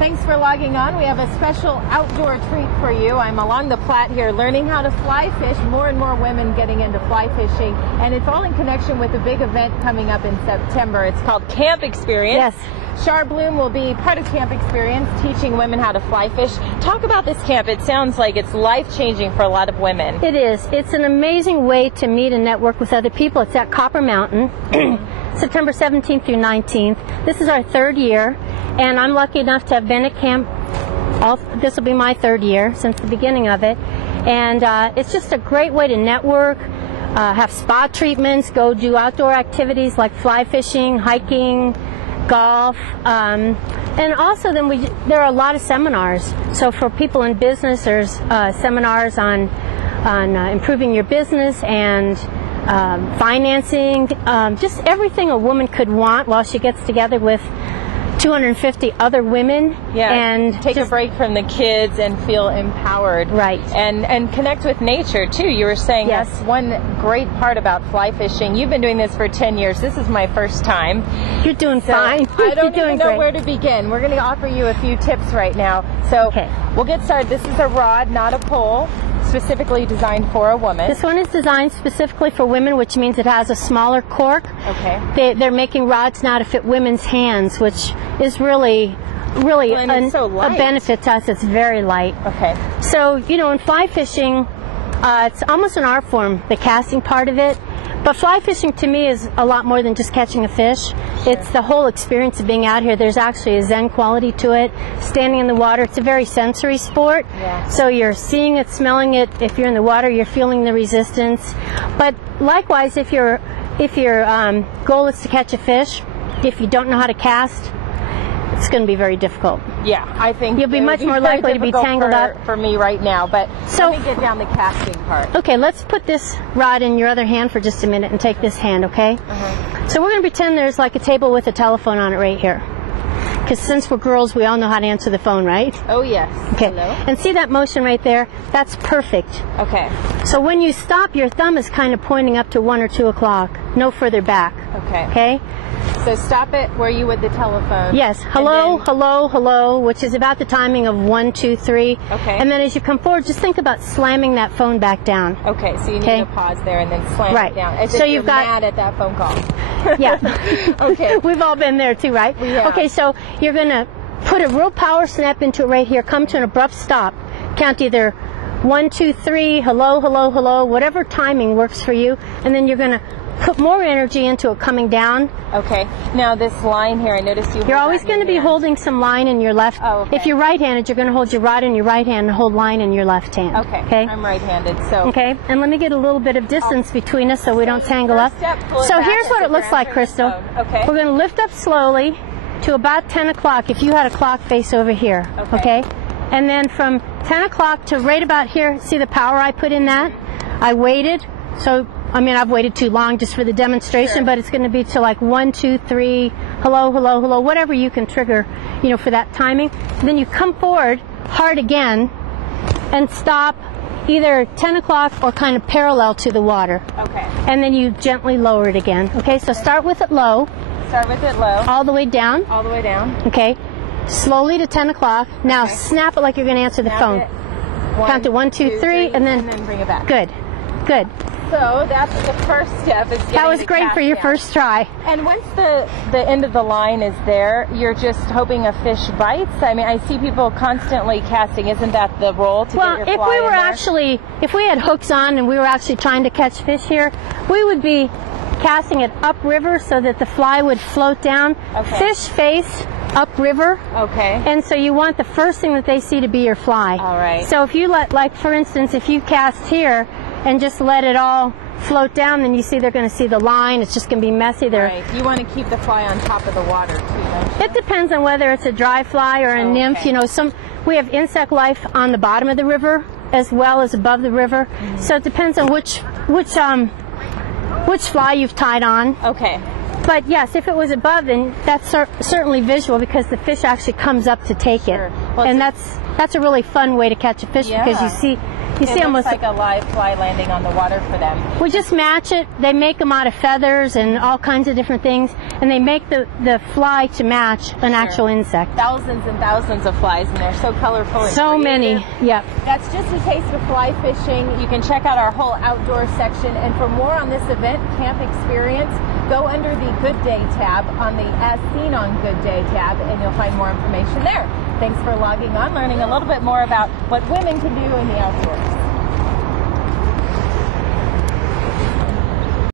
Thanks for logging on. We have a special outdoor treat for you. I'm along the Platte here learning how to fly fish. More and more women getting into fly fishing, and it's all in connection with a big event coming up in September. It's called Camp Experience. Yes. Char Bloom will be part of Camp Experience, teaching women how to fly fish. Talk about this camp. It sounds like it's life-changing for a lot of women. It is. It's an amazing way to meet and network with other people. It's at Copper Mountain, September 17th through 19th. This is our third year, and I'm lucky enough to have been at camp. This will be my third year since the beginning of it, and it's just a great way to network, have spa treatments, go do outdoor activities like fly fishing, hiking, golf, and also then there are a lot of seminars. So for people in business, there's seminars on improving your business and financing, just everything a woman could want while she gets together with 250 other women. Yeah, and take a break from the kids and feel empowered. Right. And connect with nature too. You were saying yes. That's one great part about fly fishing. You've been doing this for 10 years. This is my first time. You're doing fine. I don't even know great. where to begin. We're going to offer you a few tips right now. So okay. We'll get started. This is a rod, not a pole, specifically designed for a woman. This one is designed specifically for women, which means it has a smaller cork. Okay. They're making rods now to fit women's hands, which is really a benefit to us. It's very light. Okay. So, you know, in fly fishing, it's almost an art form, the casting part of it. But fly fishing to me is a lot more than just catching a fish. Sure. It's the whole experience of being out here. There's actually a zen quality to it. Standing in the water, it's a very sensory sport. Yeah. So you're seeing it, smelling it. If you're in the water, you're feeling the resistance. But likewise, if your goal is to catch a fish, if you don't know how to cast, it's going to be very difficult. Yeah, I think you'll be much more likely to be tangled up. For me right now, but so, let me get down the casting part. Okay, let's put this rod in your other hand for just a minute and take this hand, okay? So we're going to pretend there's like a table with a telephone on it right here. Because since we're girls, we all know how to answer the phone, right? Oh, yes. Okay. Hello? And see that motion right there? That's perfect. Okay. So when you stop, your thumb is kind of pointing up to 1 or 2 o'clock, no further back. Okay. Okay? So stop it where you would the telephone. Yes. Hello, hello, hello, which is about the timing of 1, 2, 3. Okay. And then as you come forward, just think about slamming that phone back down. Okay, so you need to pause there and then slam it down. As so if you've you're mad at that phone call. Yeah. Okay. We've all been there too, right? We have. Okay, so you're going to put a real power snap into it right here. Come to an abrupt stop. Count either 1, 2, 3, hello, hello, hello, whatever timing works for you. And then you're going to put more energy into it coming down. Okay. Now this line here, I noticed you're always going to be holding some line in your left. Oh, okay. If you're right-handed, you're going to hold your rod in your right hand and hold line in your left hand. Okay. Okay. I'm right-handed, so. Okay. And let me get a little bit of distance between us so we don't tangle up. So here's what it looks like, Crystal. Okay. We're going to lift up slowly to about 10 o'clock if you had a clock face over here. Okay. And then from 10 o'clock to right about here, see the power I put in that? I waited. So, I mean, I've waited too long just for the demonstration, sure. But it's going to be to like 1, 2, 3, hello, hello, hello, whatever you can trigger, you know, for that timing. And then you come forward hard again and stop either 10 o'clock or kind of parallel to the water. Okay. And then you gently lower it again. Okay, so start with it low. Start with it low. All the way down. All the way down. Okay. Slowly to 10 o'clock. Now snap it like you're going to answer the phone. Count to 1, 2, 3, and then bring it back. Good. Good. So that's the first step. That was great for your first try. And once the end of the line is there, you're just hoping a fish bites? I mean, I see people constantly casting. Isn't that the role to get your fly if we were if we had hooks on and we were actually trying to catch fish here, we would be casting it upriver so that the fly would float down. Okay. Fish face upriver. Okay. And so you want the first thing that they see to be your fly. All right. So if you like for instance, if you cast here and just let it all float down, then you see they're going to see the line. It's just going to be messy. Right. You want to keep the fly on top of the water too, don't you? It depends on whether it's a dry fly or a nymph. You know, we have insect life on the bottom of the river as well as above the river. Mm-hmm. So it depends on which fly you've tied on. Okay. But yes, if it was above, then that's certainly visual because the fish actually comes up to take it. Well, and that's a really fun way to catch a fish because you see almost like a live fly landing on the water for them. We just match it. They make them out of feathers and all kinds of different things. and they make the fly to match an actual insect. Thousands and thousands of flies, and they're so colorful. And So creative. many, yep. That's just a taste of fly fishing. You can check out our whole outdoor section, and for more on this event, Camp Experience, go under the Good Day tab on the As Seen on Good Day tab, and you'll find more information there. Thanks for logging on, learning a little bit more about what women can do in the outdoors.